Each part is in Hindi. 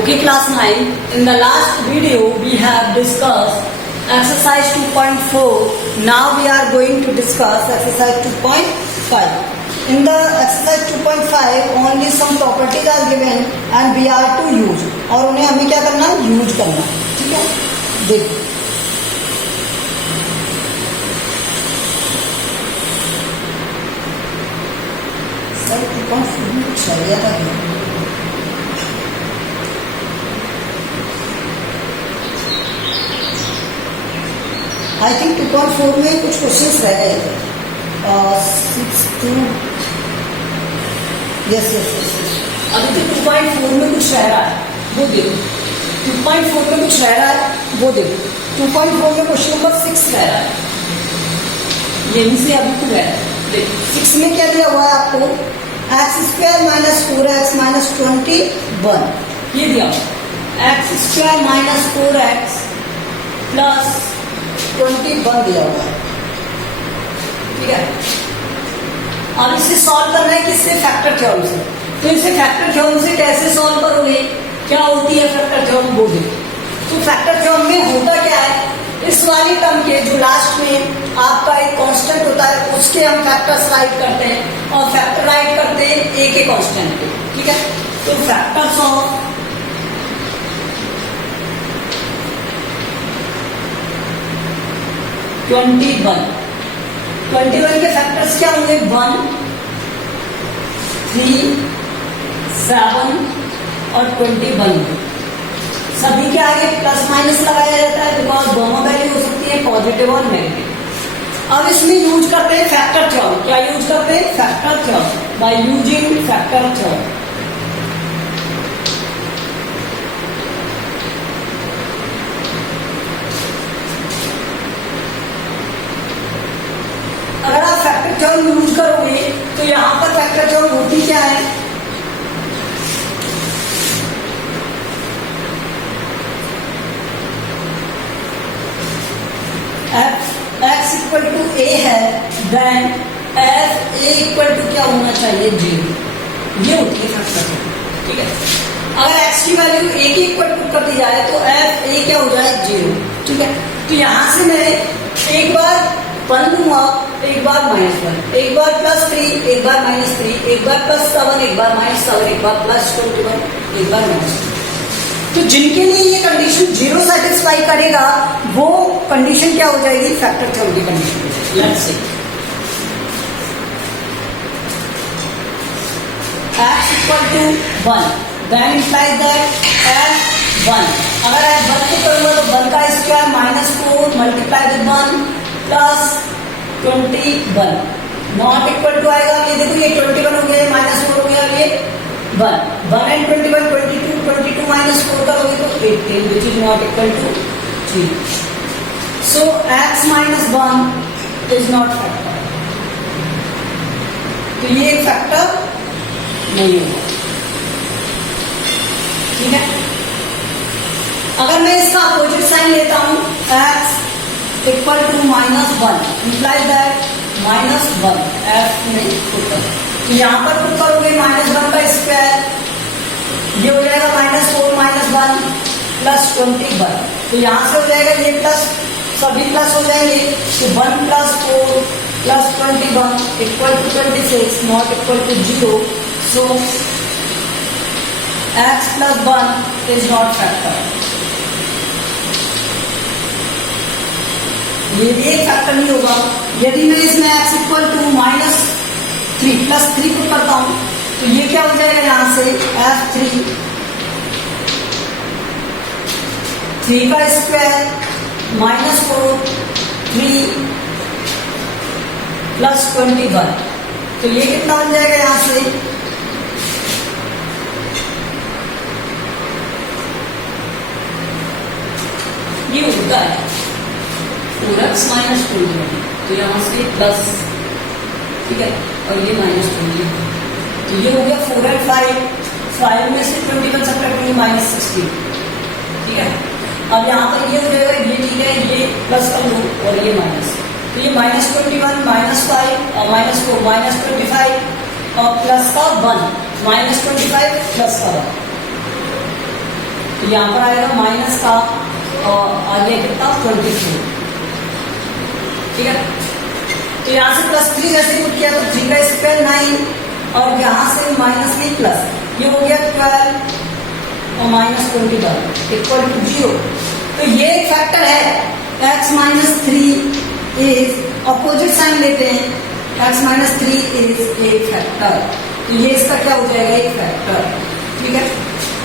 Okay, class 9. In the last video, we have discussed exercise 2.4. Now we are going to discuss exercise 2.5. In the exercise 2.5, only some properties are given and we are to use. और उन्हें हमें क्या करना है? यूज करना. ठीक है? देखो. सर 2.4 में कुछ आ गया था. आई थिंक 2.4 में कुछ क्वेश्चंस रह गए थे. 6 यस. अभी तो 2.4 में कुछ रह रहा है, वो देखो. 2.4 में कुछ रह रहा है, वो देखो. 2.4 में क्वेश्चन नंबर 6 रह रहा है. यहीं से अभी तो रह रहा है. देखो 6 में क्या दिया हुआ है आपको? x² minus 4x minus 21. ये दिया x² माइनस 4x प्लस 21 दिया हुआ है. ठीक है. अब इसे सॉल्व करना है किससे? फैक्टर थ्योरम से. तो इसे फैक्टर थ्योरम से कैसे सॉल्व करोगे? क्या होती है फैक्टर थ्योरम? वो देखो. तो फैक्टर थ्योरम में होता क्या है? इस वाली टर्म के जो लास्ट में आपका एक कांस्टेंट होता है उसके हम फैक्टर्स राइट करते हैं और फैक्टर राइट करते हैं ए के कांस्टेंट पे. ठीक है. तो फैक्टर्स ऑफ 21 के फैक्टर्स क्या होंगे? 1, 3, 7 और 21. सभी के आगे प्लस माइनस लगाया जाता है बिकॉज दोनों वैल्यू हो सकती है पॉजिटिव और नेगेटिव. अब इसमें यूज करते हैं फैक्टर थ्योरम. क्या यूज करते हैं? Factor theorem. By using factor theorem अगर आप फैक्टर थ्योरम यूज करोगे तो यहां पर फैक्टर थ्योरम होती क्या है? x इक्वल टू ए है, then f a equal to क्या होना चाहिए? 0. ये होती है फैक्टर थ्योरम. ठीक है. अगर x की वैल्यू a की इक्वल टू कर दी जाए तो f a क्या हो जाए? 0. ठीक है. तो यहां से मैं एक बार 1 लूंगा, एक बार -1, एक बार +3, एक बार -3, एक बार +7, एक बार -7, एक बार +21, एक बार -2. तो जिनके लिए ये कंडीशन 0 सेटिस्फाई करेगा वो कंडीशन क्या हो जाएगी? फैक्टर थ्योरम की condition. Let's see x equal to 1, then implies that f1. अगर f1 को करूंगा तो 1 का square -4 multiply with 1 plus 21 not equal to आएगा. ये देखो ये 21 हो गया, -4 हो गया, ये 1 एंड 21 22 -4 करोगे तो 18 which is not equal to 3. So x -1 is not factor. तो ये एक फैक्टर नहीं होगा. ठीक है. अगर मैं इसका अपोजिट साइन लेता हूं x equal to -1 implies that -1 f में पुट. तो यहां पर पुट करोगे -1 का स्क्वायर, ये हो जाएगा -4 -1 प्लस 21. तो यहां से हो जाएगा ये प्लस, सभी प्लस हो जाएंगे. तो 1 + 4 + 21 equal to 26 not equal to 0. So x + 1 is not factor. ये भी एक फैक्टर नहीं होगा. यदि मैं इसमें x इक्वल टू -3 +3 को करता हूं तो ये क्या हो जाएगा? यहां से f3 3 का स्क्वायर -4 3 प्लस 21. तो ये कितना बन जाएगा? यहां से ये होता है 4x माइनस 21. तो यहाँ से प्लस. ठीक है. और ये -20. तो ये हो गया 4 and 5 में से 21 सब्ट्रैक्ट करेंगे -16. ठीक है. अब यहाँ पर ये हो जाएगा, ये ठीक है, ये प्लस कर लो और ये माइनस. तो ये -21 -5 और -4 -25 और प्लस का 1 -25 प्लस का 1. तो यहाँ पर आएगा माइनस का और आगे कितना 24, ठीक है। तो यहाँ से +3 जैसे पुट किया तो 3 का स्क्वायर 9 और यहाँ से माइनस में प्लस, ये हो गया 12 और -21 इक्वल टू 0। तो ये एक फैक्टर है। x-3 इज अपोजिट साइन लेते हैं, x-3 इज एक फैक्टर, तो ये इसका क्या हो जाएगा, एक फैक्टर, ठीक है।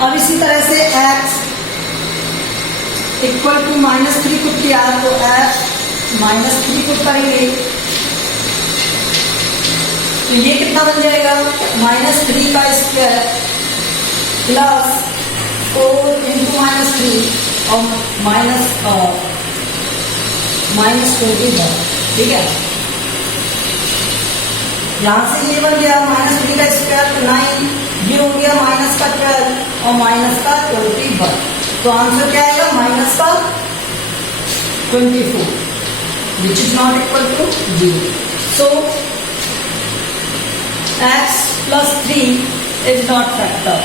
अब इसी तरह से x इक्वल टू -3 पुट किया तो f -3 पुट करेंगे तो ये कितना बन जाएगा, -3 का स्क्वायर प्लस 4 इंटू -3 और -21, ठीक है। यहां से ये बन गया -3 का स्क्वायर तो 9, ये हो गया माइनस का 12 और माइनस का 21, तो आंसर क्या आएगा, माइनस का 24, which is not equal to 0। So x + 3 is not factor.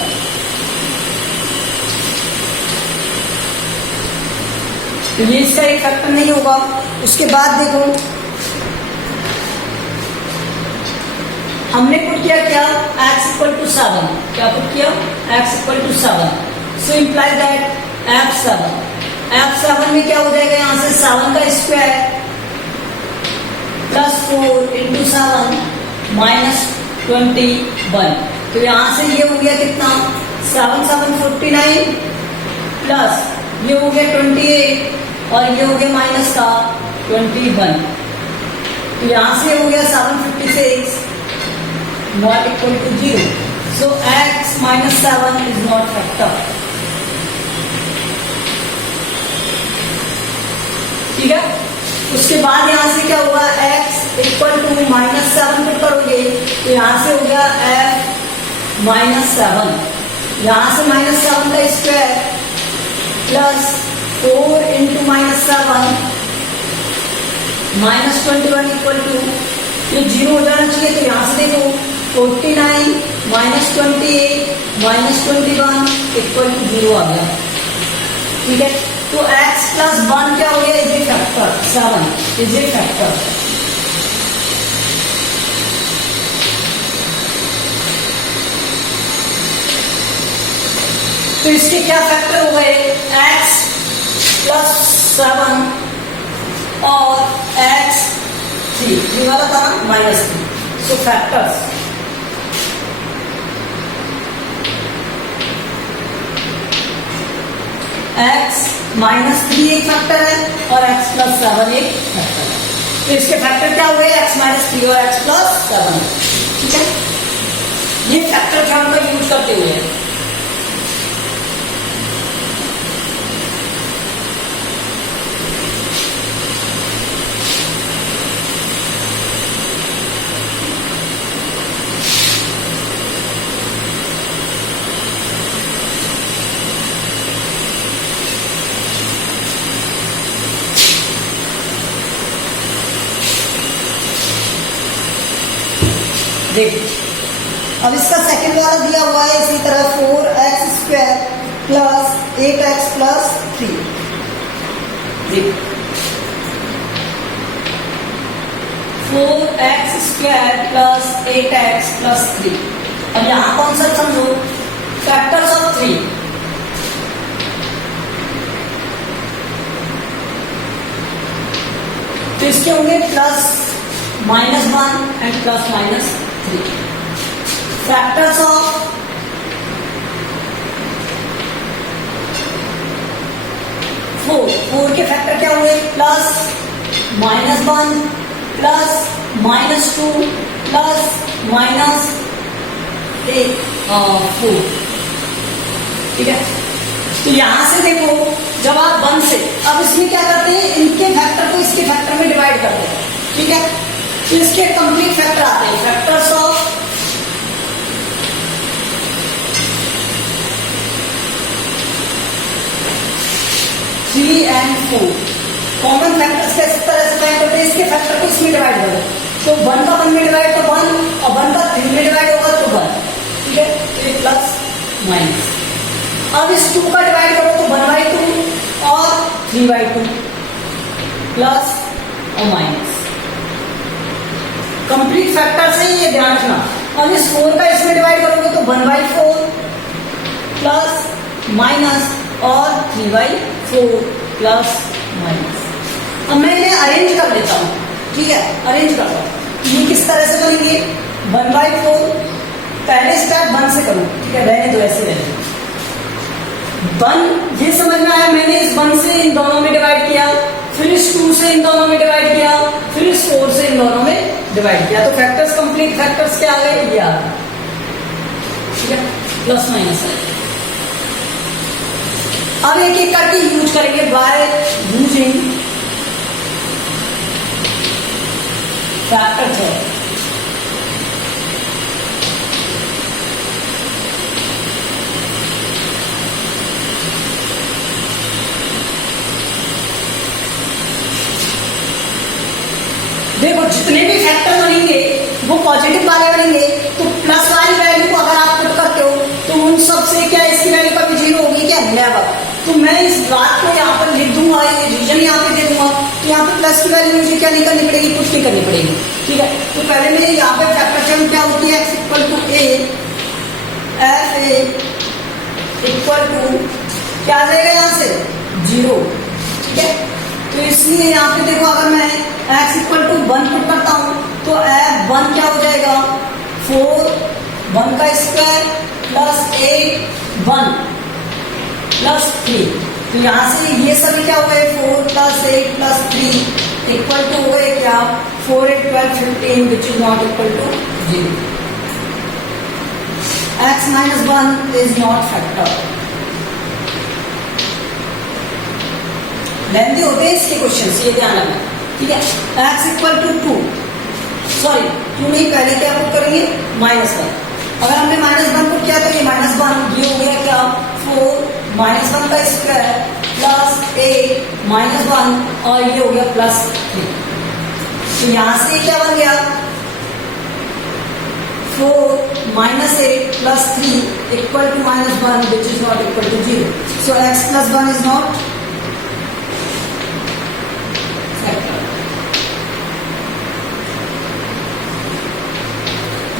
तो ये इसका एक फैक्टर नहीं होगा। उसके बाद देखो हमने पुट किया क्या, x = 7, क्या पुट किया, x = 7, so imply that f7 में क्या हो जाएगा, यहाँ से 7 का स्क्वायर प्लस 4 इंटू 7 -21, तो यहाँ से ये हो गया कितना, 7 7 49 प्लस ये हो गया 28 और ये हो गया माइनस का 21, तो यहाँ से हो गया 756 not equal to 0। So x - 7 is not factor, ठीक है। उसके बाद यहाँ से क्या होगा, x इक्वल टू -7 पुट करोगे तो यहाँ से हो गया f -7, यहाँ से -7 का square plus 4 into -7 -21 equal to, ये 0 हो जाना चाहिए, तो यहाँ से देखो 49 -28 -21 इक्वल टू 0 आ गया, ठीक है। तो x + 1 क्या हो गया, is a factor, 7 is a factor. तो इसके क्या फैक्टर हो गए, x + 7 और x 3 वाला था ना -3, सो फैक्टर्स। x -3 एक फैक्टर है और x + 7 एक फैक्टर है, तो इसके फैक्टर क्या हुए, x -3 और x + 7, ठीक है। ये फैक्टर थ्योरम का यूज करते हुए देखो। अब इसका सेकंड वाला दिया हुआ है इसी तरह 4x² + 8x + 3, देखो 4x² + 8x + 3। अब यहां कॉन्सेप्ट समझो, फैक्टर्स ऑफ 3, तो इसके होंगे +-1 एंड +-3। फैक्टर्स ऑफ 4 के फैक्टर क्या हुए, +-1 +-2 +-4, ठीक है। तो यहां से देखो जब आप 1 से, अब इसमें क्या करते हैं, इनके फैक्टर को इसके फैक्टर में डिवाइड करते हैं, ठीक है। तो इसके कंप्लीट फैक्टर आते हैं, factors of 3 and 4, common factors के इस तरह से फाइंड करते हैं, इसके फैक्टर को इसमें डिवाइड करो, तो 1 का 1 में डिवाइड तो 1 और 1 का 3 में डिवाइड होगा तो 1, ठीक है। ये प्लस माइनस, अब इस 2 का डिवाइड करो तो 1/2 और 3/2 प्लस और माइनस। कंप्लीट फैक्टर से ये ध्यान रखना। अब इस 4 का इसमें डिवाइड करोगे तो 1/4 प्लस माइनस और 3/4 प्लस माइनस। अब मैं इन्हें अरेंज कर देता हूं, ठीक है, अरेंज करता हूं। ये किस तरह से बनेंगे? 1/4 पहले स्टेप 1 से करूं, ठीक है, रहने दो, ऐसे रहने दो। 1 ये समझ में आया, मैंने इस 1 से इन दोनों में डिवाइड किया, फिर इस 2 से इन दोनों में डिवाइड किया, फिर इस 4 से इन दोनों में डिवाइड किया, तो फैक्टर्स कंप्लीट फैक्टर्स क्या आ गए? ये आ गए, ठीक है, प्लस माइनस है। अब एक एक करके यूज करेंगे बाय यूजिंग फैक्टर थ्योरम। देखो जितने भी फैक्टर बनेंगे वो पॉजिटिव वाले बनेंगे, तो प्लस वाली वैल्यू को अगर आप पुट करते हो तो उन सब से क्या इसकी वैल्यू कभी 0 होगी क्या? नेवर। तो मैं इस बात को यहाँ पर लिख दूंगा, ये रीजन यहाँ पे दे दूंगा, तो यहाँ पे प्लस की वैल्यू मुझे क्या नहीं करनी पड़ेगी? कुछ नहीं करनी पड़ेगी, ठीक है। तो पहले मेरे यहाँ पे फैक्टर थ्योरम क्या होती है? x equal to a, f a equal to क्या आ जाएगा यहाँ से? 0, ठीक है। तो इसलिए यहाँ पे देखो अगर मैं x इक्वल टू 1 पुट करता हूँ तो f1 क्या हो जाएगा? 4 1 का स्क्वायर प्लस 8 1 प्लस 3। तो यहाँ से ये सभी क्या हुए? 4 प्लस 8 प्लस 3 इक्वल टू हो गए क्या? 4 8 12 15 which is not equal to 0। x minus 1 is not factor। लेंदी होते हैं इसके क्वेश्चन, ये ध्यान रखना, ठीक है। x इक्वल टू 2, सॉरी 2 नहीं, पहले क्या पुट करेंगे? -1। अगर हमने -1 पुट किया तो ये -1, ये हो गया क्या? 4 -1 का स्क्वायर प्लस 8 -1 और ये हो गया प्लस 3। तो यहां से क्या बन गया? 4 -8 plus 3 equal to -1 which is not equal to 0। So x plus 1 is not factor.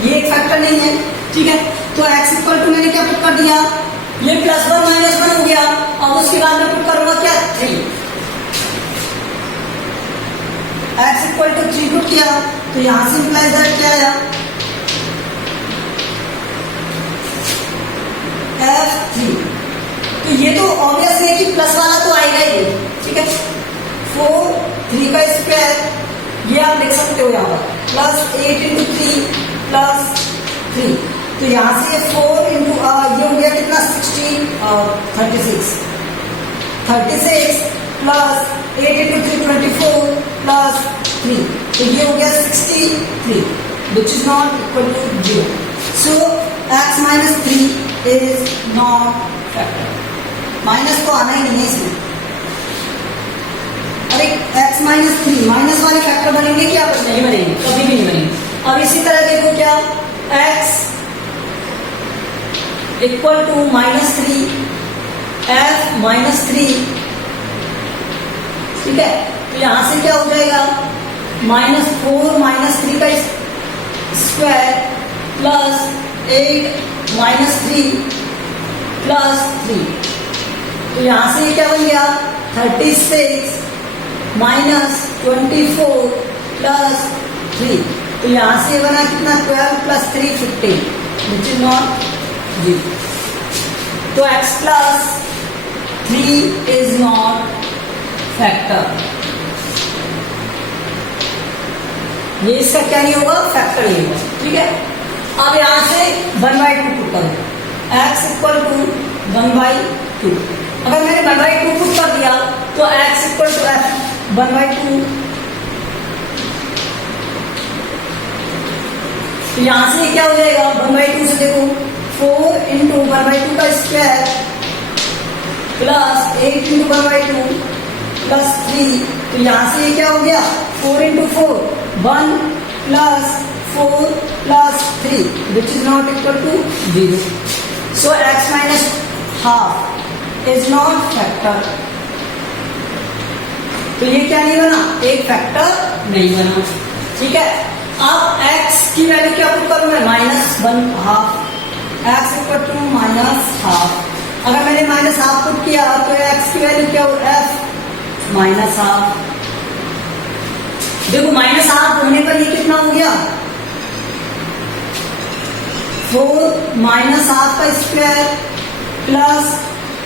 ये एक फैक्टर नहीं है, ठीक है। तो x इक्वल टू मैंने क्या पुट कर दिया? ये +1 -1 हो गया। अब उसके बाद मैं पुट करूंगा क्या? 3। x इक्वल टू 3 पुट किया तो यहां से इंप्लाइज दैट क्या आया? f3। तो ये तो ऑब्वियस है कि प्लस वाला तो आएगा ही, ठीक है। 4 3 का स्क्वायर ये आप देख सकते हो यहाँ पर प्लस 8 × 3 प्लस 3। तो यहां से 4 इंटू ये हो गया कितना? 16 36 प्लस 8 × 3 24 प्लस 3, तो ये हो गया 63 which is not equal to 0। So x minus 3 is not factor. Minus तो आना ही नहीं है इसमें। अरे x minus 3 माइनस वाले फैक्टर बनेंगे क्या? नहीं बनेंगे, कभी भी नहीं बनेंगे। अब इसी तरह देखो क्या? x इक्वल टू -3 f -3, ठीक है। तो यहां से क्या हो जाएगा? -4 -3 का स्क्वायर प्लस 8 -3 प्लस 3। तो यहां से ये क्या बन गया? 36 -24 प्लस 3। तो यहां से बना कितना? 12 प्लस 3 15 विच इज नॉट 0। तो x plus 3 is not factor. ये इसका क्या नहीं होगा? फैक्टर नहीं होगा, ठीक है। अब यहां से 1/2 पुट करो। x equal to 1/2। अगर मैंने 1/2 पुट कर दिया तो x इक्वल टू f 1/2। तो यहां से क्या हो जाएगा? 1/2 से देखो 4 × 1/2 का स्क्वायर प्लस 8 × 1/2 प्लस 3। तो यहां से ये क्या हो गया? 4 × 4 1 plus 4 plus 3 which is not equal to 0। So x minus half is not factor. तो ये क्या नहीं बना, एक फैक्टर नहीं बना। ठीक है, अब x की वैल्यू क्या पुट करूं मैं, -1/2, x इक्वल टू -1/2। अगर मैंने -1/2 पुट किया तो x की वैल्यू क्या हो, f -1/2। देखो -1/2 होने पर ये कितना हो गया, 4 -1/2 का स्क्वायर प्लस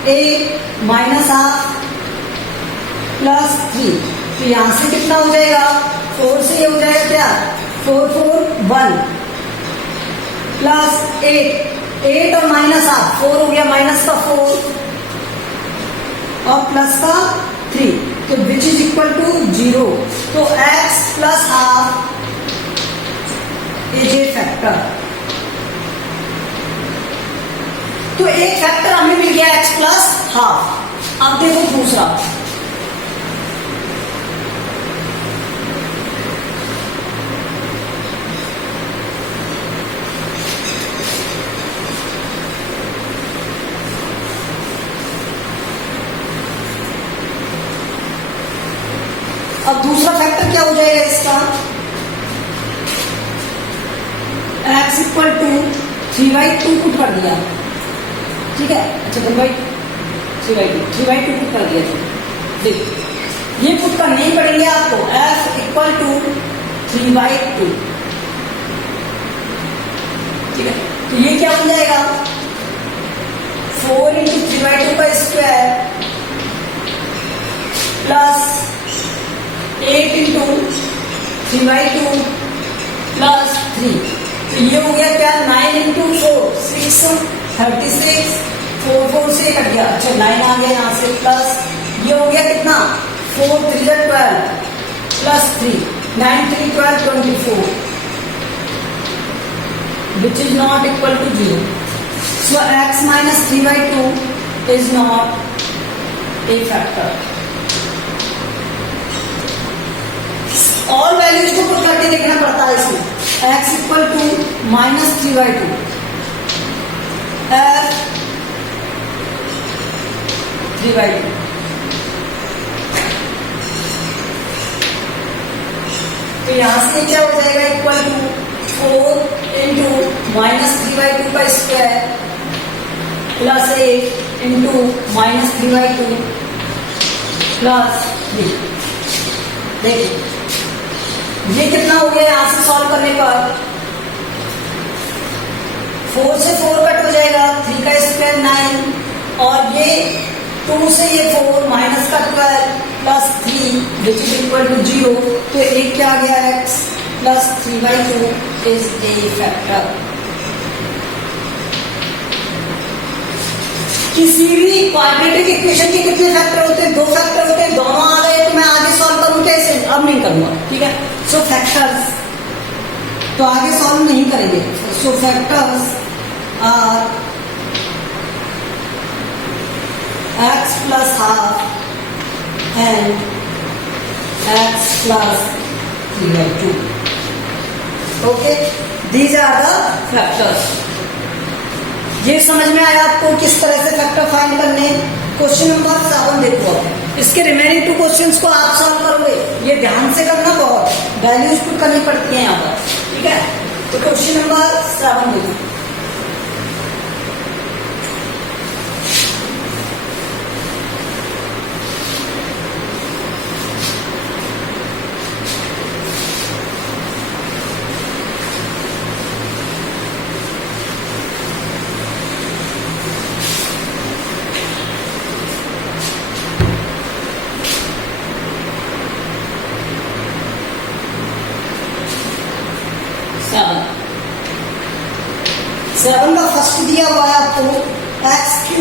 8 -1/2 प्लस 3। तो यहां से कितना हो जाएगा, 4 से ये हो जाएगा क्या, 4 4 1 प्लस 8 और -8 4 हो गया, माइनस का 4 और प्लस का 3, तो विच इज इक्वल टू 0। तो x plus half is a factor. तो एक फैक्टर हमें मिल गया x प्लस हाफ। अब देखो दूसरा, अब दूसरा फैक्टर क्या हो जाएगा इसका, x इक्वल टू 3/2 पुट कर दिया। ठीक है, अच्छा 3/2 पुट कर दिया। देख ये पुट करने ही पड़ेंगे आपको, f इक्वल टू 3/2। ठीक है, तो ये क्या बन जाएगा, 4 × 3/2 का स्क्वायर प्लस 8 × 3/2 प्लस 3। तो ये हो गया क्या, 9 × 4 6 36, 4 4 से कट गया, अच्छा 9 आ गया यहाँ से, प्लस ये हो गया कितना, 4 3 12 plus 3, 9 3 12 24, which is not equal to 0. So x minus 3/2 is not a factor. All values को पुट करके देखना पड़ता है इसमें, x इक्वल टू -3/2, f 3/2। तो यहां से क्या हो जाएगा, इक्वल टू 4 × -3/2 का स्क्वायर प्लस 8 × -3/2 प्लस 3। देखिए ये कितना हो गया, यहां से सॉल्व करने पर 4 से 4 कट हो जाएगा, 3 का स्क्वायर 9 और ये 2 से ये 4 माइनस का 12 plus 3 which is equal to 0। तो एक क्या आ गया, x plus 3/2 is a factor. किसी भी क्वाड्रेटिक इक्वेशन के कितने फैक्टर होते हैं, 2 फैक्टर होते हैं, दोनों आ गए तो मैं आगे सॉल्व करूं कैसे, अब नहीं करूंगा। ठीक है, सो फैक्टर्स तो आगे सॉल्व नहीं करेंगे। So factors are x plus half and x plus 3/2। Okay, these are the factors. ये समझ में आया आपको किस तरह से फैक्टर फाइंड करने। क्वेश्चन नंबर 7 देखो, इसके रिमेनिंग 2 क्वेश्चंस को आप सॉल्व करोगे, ये ध्यान से करना, बहुत वैल्यूज पुट करनी पड़ती है यहाँ पर। ठीक है, तो क्वेश्चन नंबर 7 देखो, सेवन का फर्स्ट दिया हुआ है आपको, x³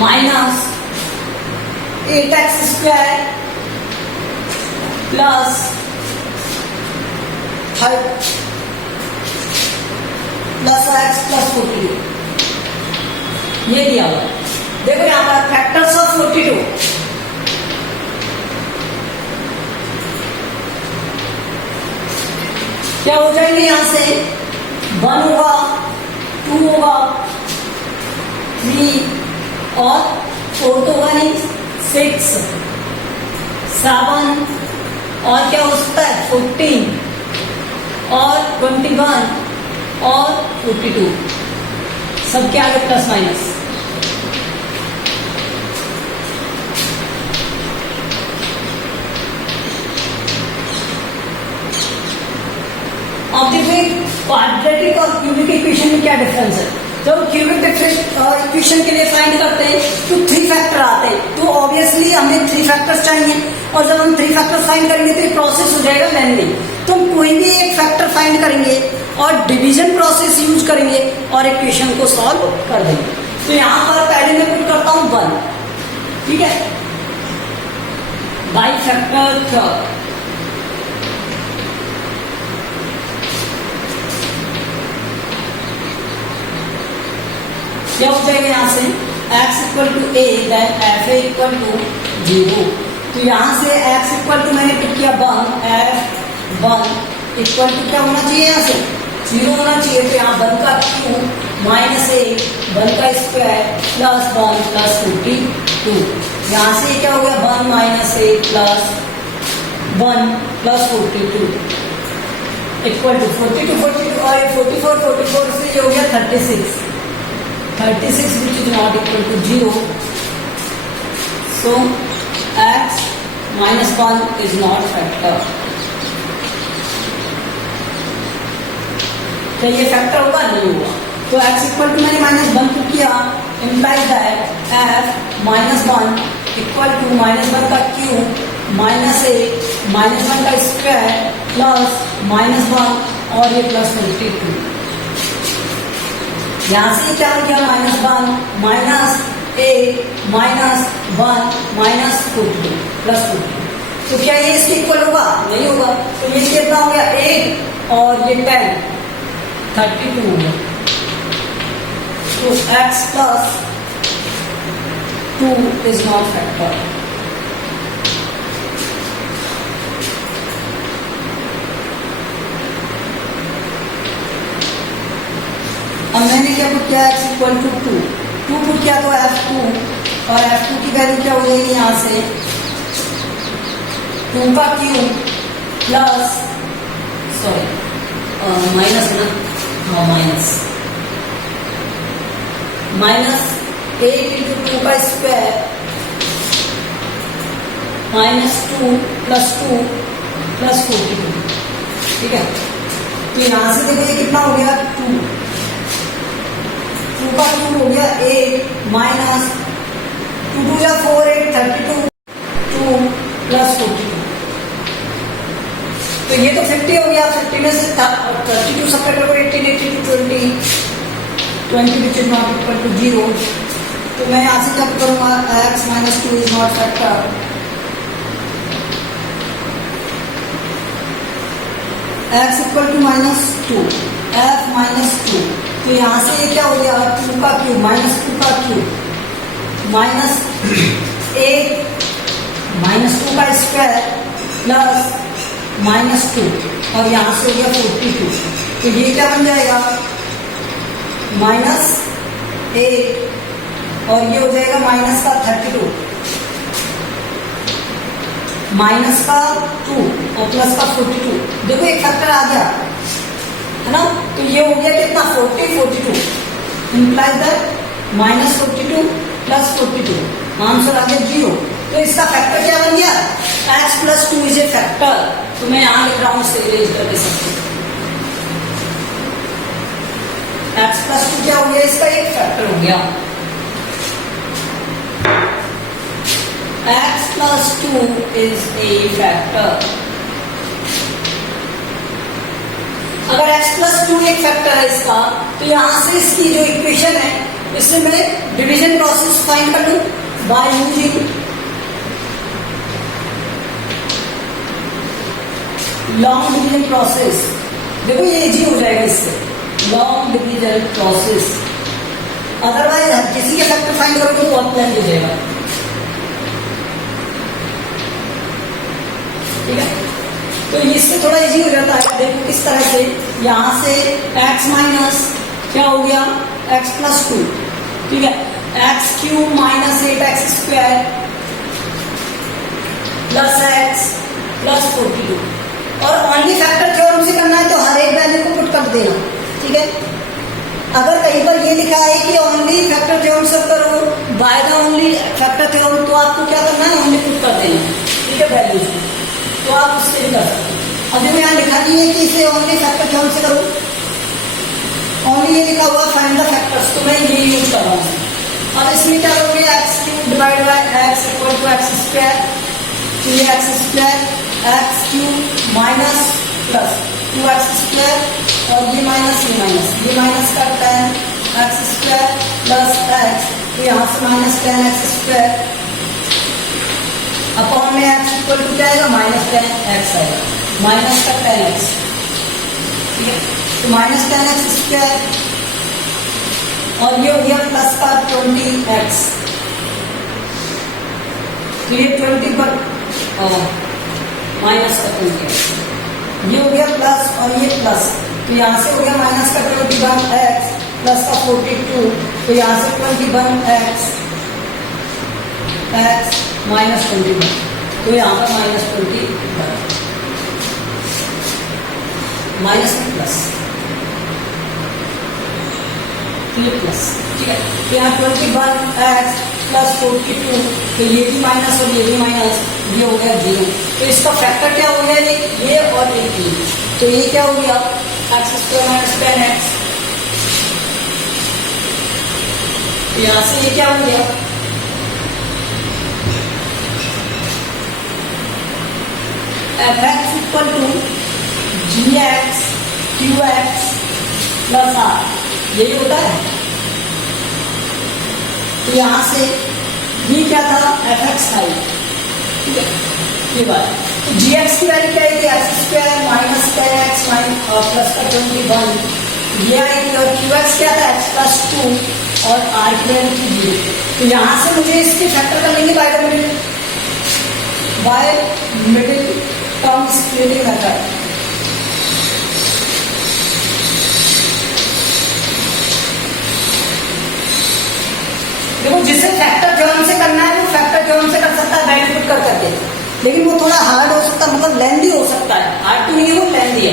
minus 8x² plus 5 plus x plus 42, ये दिया हुआ है। देखो यहाँ पर फैक्टर्स ऑफ 42, क्या हो जाएंगे, यहां से 1 होगा 3 और 4 तो होगा नहीं, 6 7 और क्या हो सकता है 14 और 21 और 42, सबके आगे प्लस माइनस। अब देखिए क्वाड्रेटिक और क्यूबिक इक्वेशन में क्या डिफरेंस है। जब क्यूबिक इक्वेशन के लिए फाइंड करते हैं तो 3 फैक्टर आते हैं, तो ऑब्वियसली हमें 3 फैक्टर्स चाहिए, और जब हम 3 फैक्टर फाइंड करेंगे तो ये प्रोसेस हो जाएगा लेंथी। तो हम कोई भी एक फैक्टर फाइंड करेंगे और डिवीजन प्रोसेस यूज करेंगे और इक्वेशन को सॉल्व कर देंगे। तो यहाँ पर पहले मैं पुट करता हूँ 1, ठीक है, बाई फैक्टर थ्योरम। क्या हो जाएगा यहाँ से x equal to A then F A equal to 0। तो यहाँ से x इक्वल टू मैंने पिक किया 1, f 1 इक्वल टू क्या होना चाहिए, यहाँ से 0 होना चाहिए। तो यहाँ 1 का क्यूब माइनस ए 1 का स्क्वायर प्लस 1 प्लस 42। यहाँ से क्या हो गया 1 minus A plus 1 plus 42 equal to 42 और 44 से ये हो गया 36 which is not equal to 0. So x minus 1 is not factor. तो ये फैक्टर होगा नहीं होगा। तो x इक्वल टू मैंने माइनस 1 को किया, implies that f minus 1 equal to minus 1 का क्यूब माइनस ए माइनस 1 का स्क्वायर प्लस माइनस 1 और ये प्लस 22। यहाँ से क्या हो गया -1 माइनस ए माइनस 1 माइनस 42 प्लस 42। तो क्या ये इसके इक्वल होगा, नहीं होगा। तो ये कितना हो गया 8 और ये 10 32 होगा। तो x plus 2 is not factor. अब मैंने क्या पुट किया x इक्वल टू 2 पुट किया तो f2 और f2 की वैल्यू क्या हो जाएगी यहाँ से 2 का क्यूब प्लस माइनस है ना, माइनस 8 इंटू 2 का स्क्वायर माइनस 2 प्लस 42, ठीक है। तो यहाँ से देखो ये कितना हो गया 2 का क्यूब हो गया 8 माइनस 2 2 या 4 8 32 2 प्लस 42। तो ये तो 50 हो गया, 50 में से 32 सेपरेट करो 18 18 20 which is not equal to 0। तो मैं यहाँ से क्या करूँगा x minus 2 is not factor. x equal to -2 f minus 2। तो यहाँ से ये क्या हो गया 2 का क्यूब माइनस 2 का क्यूब माइनस 8 माइनस 2 का स्क्वायर प्लस माइनस 2 और यहाँ से हो गया 42। तो ये क्या बन जाएगा -8 और ये हो जाएगा माइनस का 32 माइनस का 2 और प्लस का 42। देखो एक फैक्टर आ गया है ना। तो ये हो गया कितना 42 इम्प्लाइज दैट -42 प्लस 42 आंसर आ गया 0। तो इसका फैक्टर क्या बन गया x plus 2 is a factor. तो मैं यहाँ लिख रहा हूँ इसे इरेज कर दे सकते x प्लस 2 क्या हो गया इसका एक फैक्टर हो गया। x plus 2 is a factor. अगर x प्लस 2 एक फैक्टर है इसका, तो यहां से इसकी जो इक्वेशन है इससे मैं डिवीजन प्रोसेस फाइंड कर लूं by using long division process. देखो ये इजी हो जाएगा इससे लॉन्ग डिवीजन प्रोसेस। अदरवाइज किसी के फैक्टर फाइंड करोगे तो बहुत लेंथ हो जाएगा, ठीक है। तो इससे थोड़ा इजी हो जाता है। देखो किस तरह से यहाँ से x माइनस क्या हो गया x प्लस 2, ठीक है। X cube minus 8x² plus x plus 42। और ओनली फैक्टर थ्योरम से करना है तो हर एक वैल्यू को पुट कर देना, ठीक है। अगर कहीं पर ये लिखा है कि ओनली फैक्टर थ्योरम से करो by the only factor theorem, तो आपको क्या करना है, ओनली पुट कर देना, ठीक है, वैल्यूज, तो आप उससे भी कर सकते हैं। अभी मैं यहाँ लिखा नहीं है कि इसे ओनली फैक्टर थ्योरम से करो, ओनली ये लिखा हुआ फाइंड द फैक्टर्स, तो मैं ये यूज कर रहा हूँ। अब इसमें क्या करोगे, X cube divide by X equal to x², तो ये x² x cube minus plus 2x² और ये माइनस का 10x² प्लस x, तो यहाँ से माइनस 10x², अपॉन में x इक्वल टू क्या आएगा, माइनस 10x आएगा, माइनस का 10x, ठीक है, तो माइनस 10x² और ये हो गया प्लस का 20x, तो ये 20 पर माइनस का 20x, ये हो गया प्लस और ये प्लस, तो यहाँ से हो गया माइनस का 21x प्लस का 42, तो यहाँ से 21x माइनस 21, तो यहाँ पर माइनस 21 माइनस में प्लस, ये प्लस, ठीक है, तो यहाँ 21x प्लस 42, तो ये भी माइनस और ये भी माइनस, ये हो गया 0। तो इसका फैक्टर क्या हो गया, ये और ये, तो ये क्या हो गया, x² माइनस 10x, तो यहाँ से ये क्या हो गया, fx equal to gx qx plus r, यही होता है। तो यहां से ये क्या था, fx था, ठीक है, ये बात। तो gx की वैल्यू क्या है, x² माइनस 10x प्लस का 21, ये आएगी, और qx क्या था, x प्लस 2 और r की वैल्यू 0। तो यहां से मुझे इसके फैक्टर कर लेंगे by middle term splitting method. देखो जिसे फैक्टर थ्योरम से करना है वो फैक्टर थ्योरम से कर सकता है वैल्यू पुट कर करके, लेकिन वो थोड़ा हार्ड हो सकता है, मतलब लेंथी हो सकता है, हार्ड तो नहीं है, वो लेंथी है,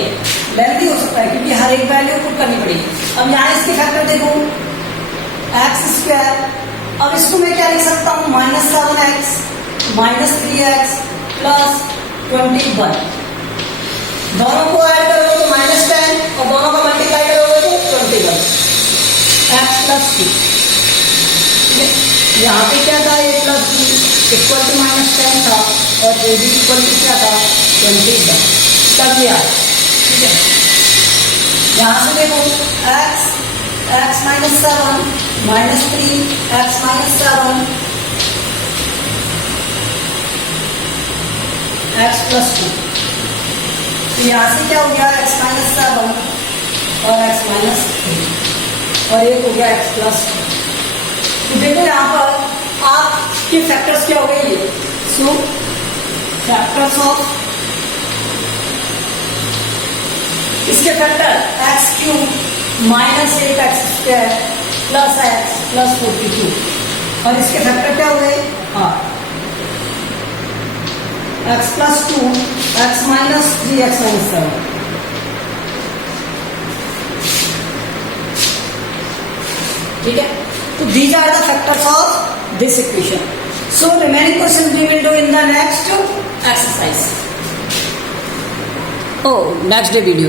लेंथी हो सकता है क्योंकि हर एक वैल्यू पुट करनी पड़ेगी। अब यहाँ इसके फैक्टर देखो, x², अब इसको मैं क्या लिख सकता हूँ, minus 7x minus 3x plus 21, दोनों को ऐड करोगे तो माइनस 10 और दोनों का मल्टीप्लाई करोगे तो 21 x प्लस 2, यहाँ पे क्या था, a plus B equal to minus 10 था और ए बी इक्वल टू क्या था, 21 कर दिया, ठीक है। यहाँ से देखो x minus 7 minus 3 x minus 7 x plus 2, तो यहाँ से क्या हो गया, x माइनस 7 और x माइनस 3 और एक हो गया x प्लस 2। तो देखो यहाँ पर आपके फैक्टर्स क्या हो गए, ये सो फैक्टर्स ऑफ इसके factor x³ minus 8x² plus x plus 42 और इसके फैक्टर क्या हो गए, x plus 2 x minus 3 x minus 7, ठीक है। So these are the factors of this equation. So remaining questions we will do in the next exercise. Oh, next day video.